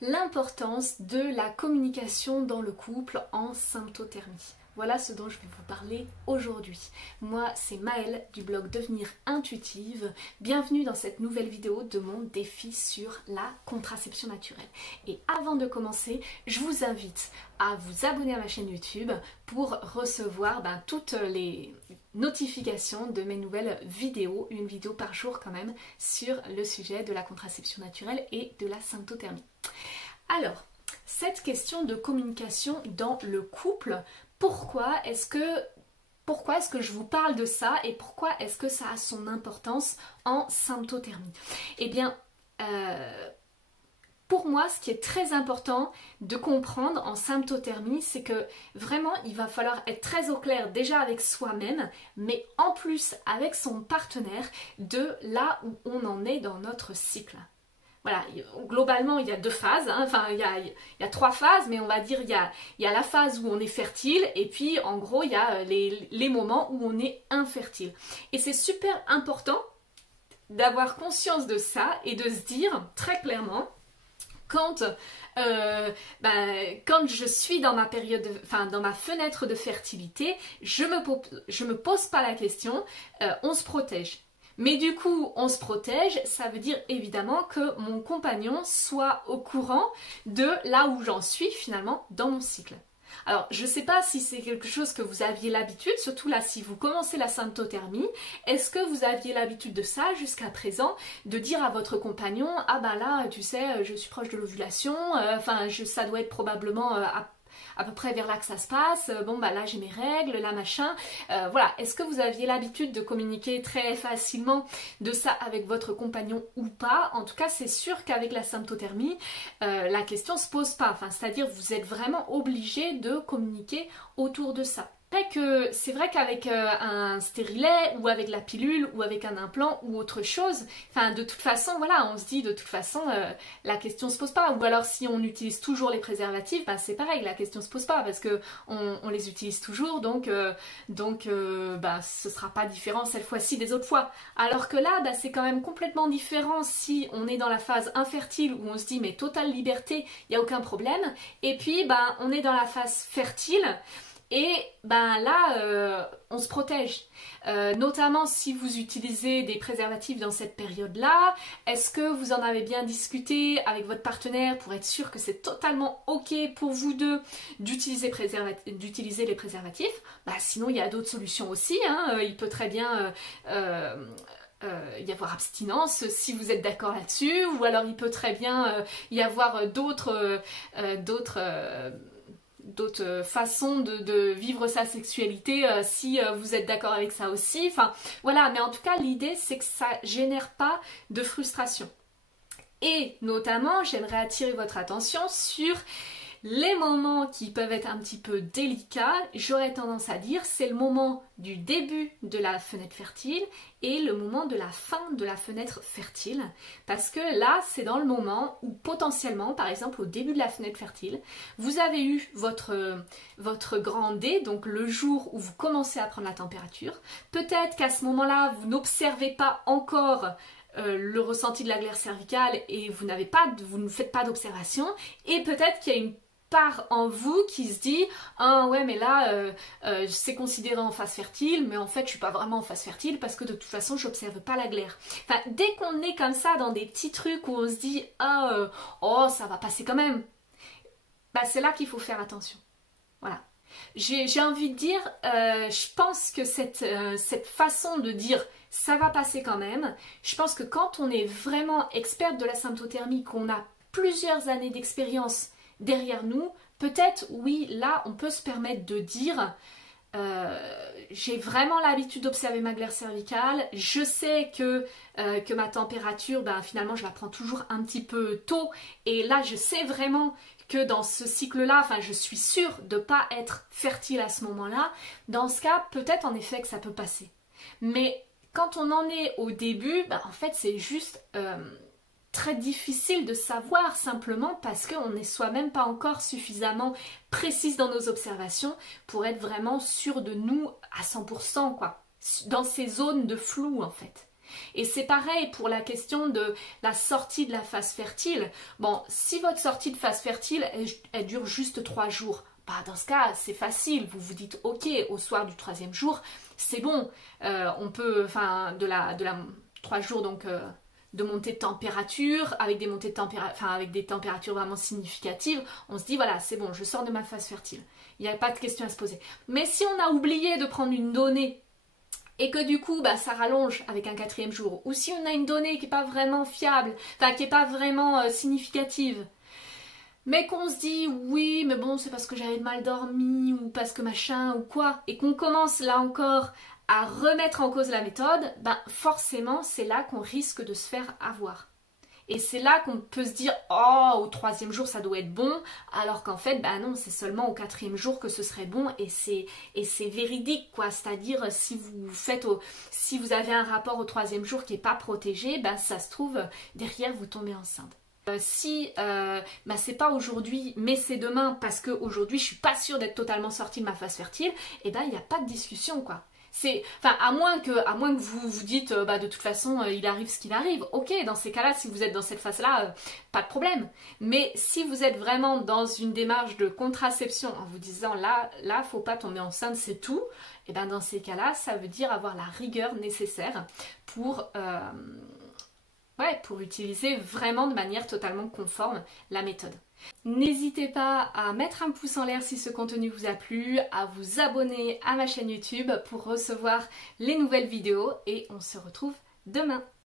l'importance de la communication dans le couple en symptothermie. Voilà ce dont je vais vous parler aujourd'hui. Moi, c'est Maëlle du blog Devenir Intuitive. Bienvenue dans cette nouvelle vidéo de mon défi sur la contraception naturelle. Et avant de commencer, je vous invite à vous abonner à ma chaîne YouTube pour recevoir toutes les notifications de mes nouvelles vidéos, une vidéo par jour quand même, sur le sujet de la contraception naturelle et de la symptothermie. Alors, cette question de communication dans le couple, pourquoi est-ce que je vous parle de ça et pourquoi est-ce que ça a son importance en symptothermie? Eh bien, pour moi, ce qui est très important de comprendre en symptothermie, c'est que vraiment, il va falloir être très au clair déjà avec soi-même, mais en plus avec son partenaire de là où on en est dans notre cycle. Voilà, globalement, il y a deux phases, il y a trois phases, mais on va dire il y a la phase où on est fertile et puis en gros, il y a les moments où on est infertile. Et c'est super important d'avoir conscience de ça et de se dire très clairement, quand je suis dans ma période, dans ma fenêtre de fertilité, je me pose pas la question, on se protège. Mais du coup, on se protège, ça veut dire évidemment que mon compagnon soit au courant de là où j'en suis finalement dans mon cycle. Alors, je ne sais pas si c'est quelque chose que vous aviez l'habitude, surtout là, si vous commencez la symptothermie, est-ce que vous aviez l'habitude de ça jusqu'à présent, de dire à votre compagnon, ah ben là, tu sais, je suis proche de l'ovulation, ça doit être probablement à peu près vers là que ça se passe, bon bah là j'ai mes règles, là machin, voilà, est-ce que vous aviez l'habitude de communiquer très facilement de ça avec votre compagnon ou pas? En tout cas c'est sûr qu'avec la symptothermie, la question se pose pas, c'est-à-dire vous êtes vraiment obligé de communiquer autour de ça. Que c'est vrai qu'avec un stérilet ou avec la pilule ou avec un implant ou autre chose, de toute façon voilà, on se dit de toute façon la question se pose pas. Ou alors si on utilise toujours les préservatifs, c'est pareil, la question se pose pas parce que on les utilise toujours, donc ce sera pas différent cette fois-ci des autres fois. Alors que là c'est quand même complètement différent si on est dans la phase infertile où on se dit mais totale liberté, il n'y a aucun problème, et puis on est dans la phase fertile. Et là, on se protège, notamment si vous utilisez des préservatifs dans cette période-là. Est-ce que vous en avez bien discuté avec votre partenaire pour être sûr que c'est totalement ok pour vous deux d'utiliser les préservatifs? Sinon, il y a d'autres solutions aussi, il peut très bien y avoir abstinence si vous êtes d'accord là-dessus, ou alors il peut très bien y avoir d'autres façons de vivre sa sexualité si vous êtes d'accord avec ça aussi. Voilà, mais en tout cas l'idée c'est que ça génère pas de frustration. Et notamment j'aimerais attirer votre attention sur les moments qui peuvent être un petit peu délicats. J'aurais tendance à dire c'est le moment du début de la fenêtre fertile et le moment de la fin de la fenêtre fertile, parce que là c'est dans le moment où potentiellement, par exemple au début de la fenêtre fertile, vous avez eu votre grand D, donc le jour où vous commencez à prendre la température. Peut-être qu'à ce moment-là vous n'observez pas encore le ressenti de la glaire cervicale et vous ne faites pas d'observation, et peut-être qu'il y a une part en vous qui se dit ah ouais mais là c'est considéré en phase fertile, mais en fait je suis pas vraiment en phase fertile parce que de toute façon j'observe pas la glaire. Dès qu'on est comme ça dans des petits trucs où on se dit oh ça va passer quand même, c'est là qu'il faut faire attention. Voilà. J'ai envie de dire, je pense que cette façon de dire ça va passer quand même, je pense que quand on est vraiment experte de la symptothermie, qu'on a plusieurs années d'expérience derrière nous, peut-être oui, là on peut se permettre de dire j'ai vraiment l'habitude d'observer ma glaire cervicale, je sais que ma température, finalement je la prends toujours un petit peu tôt, et là je sais vraiment que dans ce cycle-là, je suis sûre de ne pas être fertile à ce moment-là. Dans ce cas, peut-être en effet que ça peut passer. Mais quand on en est au début, en fait c'est juste très difficile de savoir, simplement parce qu'on n'est soi-même pas encore suffisamment précise dans nos observations pour être vraiment sûr de nous à 100%, quoi. Dans ces zones de flou en fait. Et c'est pareil pour la question de la sortie de la phase fertile. Bon, si votre sortie de phase fertile, elle dure juste 3 jours, bah dans ce cas, c'est facile. Vous vous dites, ok, au soir du 3e jour, c'est bon. On peut, enfin, 3 jours donc de montée de température, avec des montées de température, enfin avec des températures vraiment significatives, on se dit voilà, c'est bon, je sors de ma phase fertile. Il n'y a pas de question à se poser. Mais si on a oublié de prendre une donnée et que du coup, bah, ça rallonge avec un 4e jour, ou si on a une donnée qui n'est pas vraiment fiable, enfin qui n'est pas vraiment significative, mais qu'on se dit oui, mais bon, c'est parce que j'avais mal dormi, ou parce que machin, ou quoi, et qu'on commence là encore à remettre en cause la méthode, ben forcément, c'est là qu'on risque de se faire avoir. Et c'est là qu'on peut se dire « Oh, au 3e jour, ça doit être bon », alors qu'en fait, bah non, c'est seulement au 4e jour que ce serait bon, et c'est véridique, quoi. C'est-à-dire, si vous avez un rapport au 3e jour qui n'est pas protégé, bah ça se trouve, derrière, vous tombez enceinte. Si c'est pas aujourd'hui, mais c'est demain, parce qu'aujourd'hui, je suis pas sûre d'être totalement sortie de ma phase fertile, et ben il n'y a pas de discussion, quoi. Enfin, à moins que vous vous dites, de toute façon, il arrive ce qu'il arrive. Ok, dans ces cas-là, si vous êtes dans cette phase-là, pas de problème. Mais si vous êtes vraiment dans une démarche de contraception, en vous disant, là, faut pas tomber enceinte, c'est tout, et ben dans ces cas-là, ça veut dire avoir la rigueur nécessaire pour utiliser vraiment de manière totalement conforme la méthode. N'hésitez pas à mettre un pouce en l'air si ce contenu vous a plu, à vous abonner à ma chaîne YouTube pour recevoir les nouvelles vidéos et on se retrouve demain.